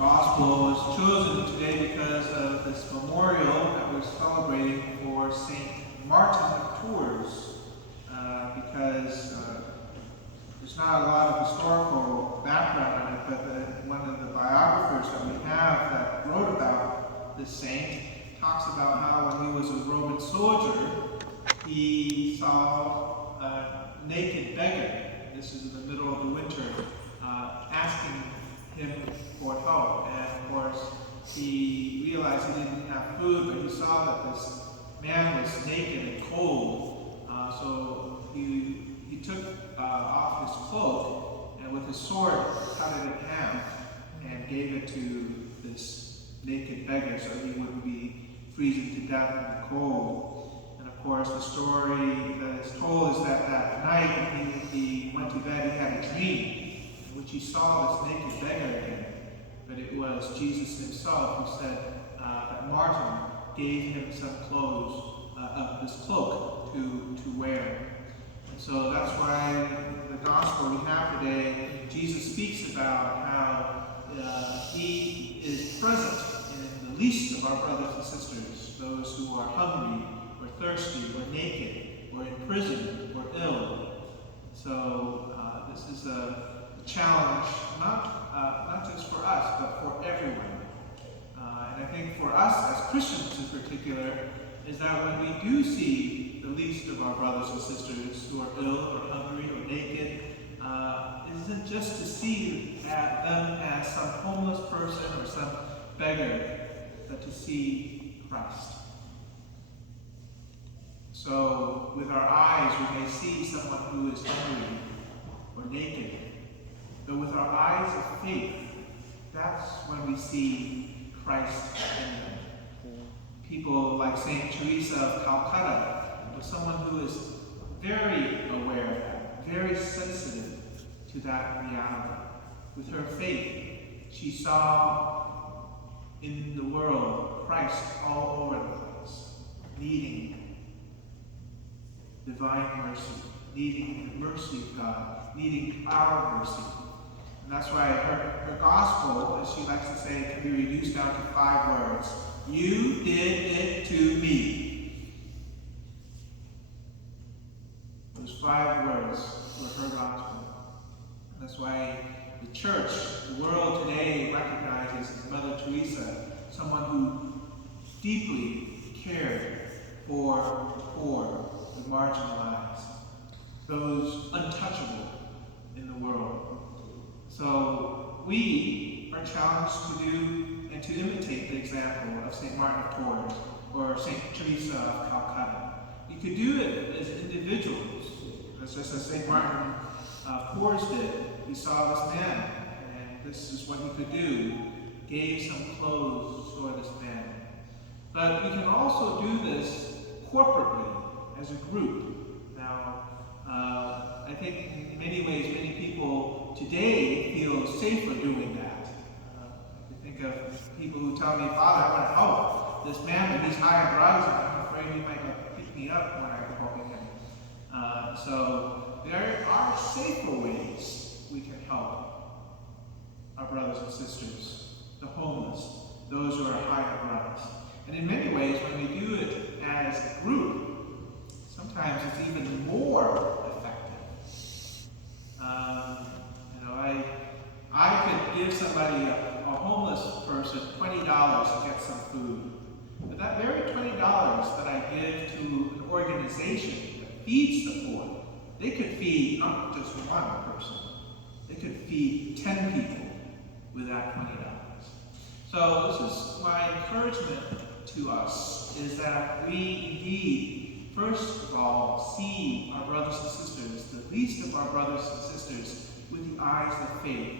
gospel is chosen today because of this memorial that we're celebrating for St. Martin of Tours, because there's not a lot of historical background on it, but one of the biographers that we have that wrote about this saint talks about how when he was a Roman soldier, he saw a naked beggar. This is in the middle of the winter, asking him for help. And of course, he realized he didn't have food, but he saw that this man was naked and cold. So he took off his cloak and with his sword cut it in half and gave it to this naked beggar so he wouldn't be freezing to death in the cold. And of course, the story that is told is that that night when he went to bed, he had a dream in which he saw this naked beggar again. But it was Jesus himself who said that Martin gave him some clothes, of this cloak to wear. And so that's why the gospel we have today, Jesus speaks about how he is present in the least of our brothers and sisters, those who are hungry or thirsty or naked or in prison or ill. So this is a challenge, not just for us, but for everyone. And I think for us as Christians in particular, is that when we do see the least of our brothers and sisters who are ill or hungry or naked, it isn't just to see them as some homeless person or some beggar, but to see Christ. So with our eyes we may see someone who is hungry or naked, but with our eyes of faith, that's when we see Christ in them. People like St. Teresa of Calcutta was someone who is very aware of that, very sensitive to that reality. With her faith, she saw in the world Christ all over the place, needing divine mercy, needing the mercy of God, needing our mercy. And that's why her gospel, as she likes to say, can be reduced down to 5 words. You did it to me. Those 5 words were her gospel. And that's why the church, the world today recognizes Mother Teresa, someone who deeply cared for the poor, the marginalized, those untouchable in the world. So we are challenged to do and to imitate the example of St. Martin of Tours or St. Teresa of Calcutta. You could do it as individuals, just as St. Martin of Tours did. He saw this man, and this is what he could do. Gave some clothes for this man. But we can also do this corporately, as a group. Now, I think in many ways, many people today feel safer doing that. I think of people who tell me, Father, I want to help this man, but he's high on drugs, and I'm afraid he might pick me up when I'm helping him. So there are safer ways we can help our brothers and sisters, the homeless, those who are high on drugs. And in many ways, when we do it as a group, sometimes it's even more effective. I could give somebody, a homeless person, $20 to get some food. But that very $20 that I give to an organization that feeds the poor, they could feed not just one person. They could feed 10 people with that $20. So this is my encouragement to us, is that we indeed, first of all, see our brothers and sisters, the least of our brothers and sisters, with the eyes of faith.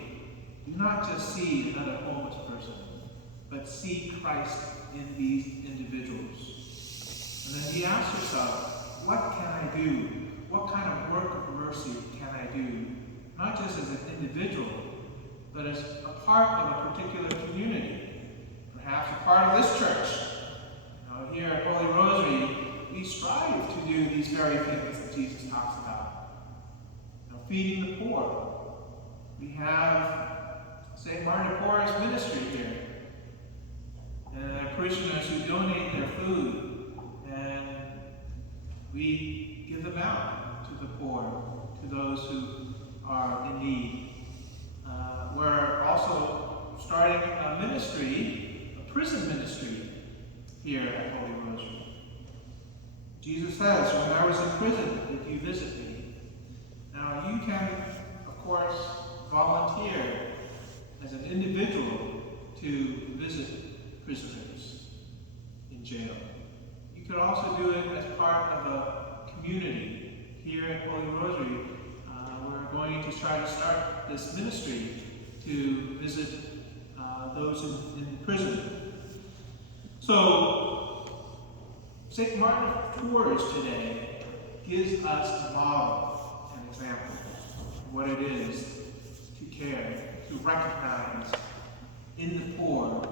Do not just see another homeless person, but see Christ in these individuals. And then we ask yourself, what can I do? What kind of work of mercy can I do? Not just as an individual, but as a part of a particular community. Perhaps a part of this church. Here at Holy Rosary, we strive to do these very things that Jesus talks about. Feeding the poor. We have St. Martin de Porres ministry here. And parishioners who donate their food, and we give them out to the poor, to those who are in need. We're also starting a ministry, a prison ministry, here at Holy Rosary. Jesus says, when I was in prison, did you visit me? Now you can, of course, volunteer as an individual to visit prisoners in jail. You could also do it as part of a community. Here at Holy Rosary, we're going to try to start this ministry to visit those in prison. So, St. Martin of Tours today gives us a model, an example of what it is to care, to recognize in the poor,